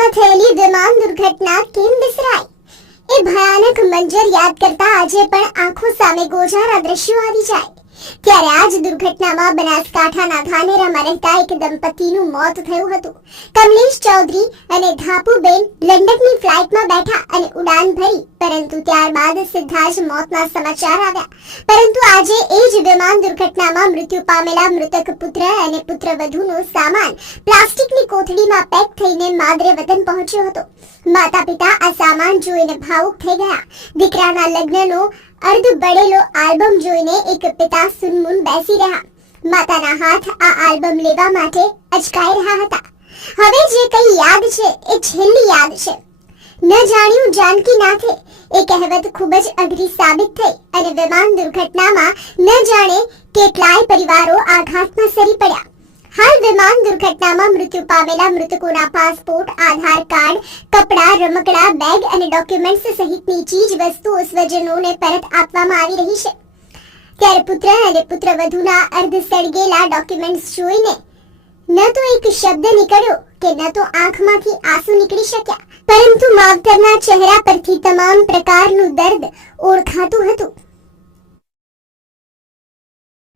ગુજરાતમાં થયેલી વિમાન દુર્ઘટના કેમ વિસરાય? એ ભયાનક મંજર યાદ કરતા આજે પણ આંખો સામે ગોજારા દ્રશ્યો આવી જાય. ત્યારે આ જ દુર્ઘટનામાં બનાસકાંઠાના ધાનેરામાં રહેતા એક દંપતીનું મોત થયું હતું. કમલેશ ચૌધરી અને ધાપુબેન લંડનની ફ્લાઇટમાં બેઠા અને ઉડાન ભરી, પરંતુ ત્યારબાદ સીધા જ મોતના સમાચાર આવ્યા. પરંતુ આજે એ જ વિમાન દુર્ઘટનામાં મૃત્યુ પામેલા મૃતક પુત્ર અને પુત્રવધૂનો સામાન પ્લાસ્ટિકની કોથળીમાં પેક થઈને માદરે વતન પહોંચ્યો હતો. માતા પિતા આ સામાન જોઈને ભાવુક થઈ ગયા. દીકરાના લગ્નનો અર્ધ બળેલો આલ્બમ જોઈને એક પિતા સુનમુન બેસી રહ્યા. માતાના હાથ આ આલ્બમ લેવા માટે અચકાઈ રહ્યા હતા. હવે જે કંઈ યાદ છે એ છેલ્લી યાદ છે. ન જાણ્યું જાનકી નાથે એ કહેવત ખૂબ જ અઘરી સાબિત થઈ અને વિમાન દુર્ઘટનામાં ન જાણે કેટલાય પરિવારો આઘાતમાં સરી પડ્યા. હાલ વિમાન દુર્ઘટનામાં મૃત્યુ પામેલા મૃતકોના પાસપોર્ટ, આધાર કાર્ડ, કપડાં, રમકડા, બેગ અને ડોક્યુમેન્ટ્સ સહિતની ચીજ વસ્તુઓ સ્વજનોને પરત આપવામાં આવી રહી છે. ત્યારે પુત્ર અને પુત્રવધૂના અર્ધ સળગેલા ડોક્યુમેન્ટ્સ જોઈને ન તો એક શબ્દ નીકળ્યો કે ન તો આંખમાંથી આંસુ નીકળી શક્યા, પરંતુ માવતરના ચહેરા પરથી તમામ પ્રકારનું દર્દ ઓળખાતું હતું.